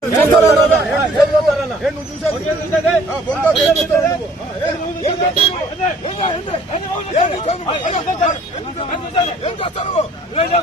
چندڙو ٿرنا هين ڏون ڏسندو آهي بونتو ٿرندو هين ڏون ڏسندو آهي هين ڏون ڏسندو آهي هين ڏون ڏسندو آهي هين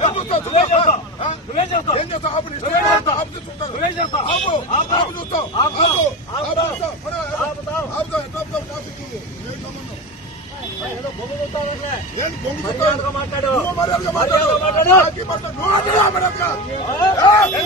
ڏون ڏسندو آهي نويس يا صاحب نويس يا صاحب توهان کي ڏسندو آهي نويس يا صاحب آپ کي ڏسندو آهي آپ کي آپ کي ٻڌايو آپ ٻڌاوه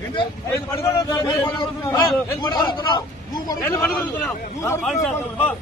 నువ్వు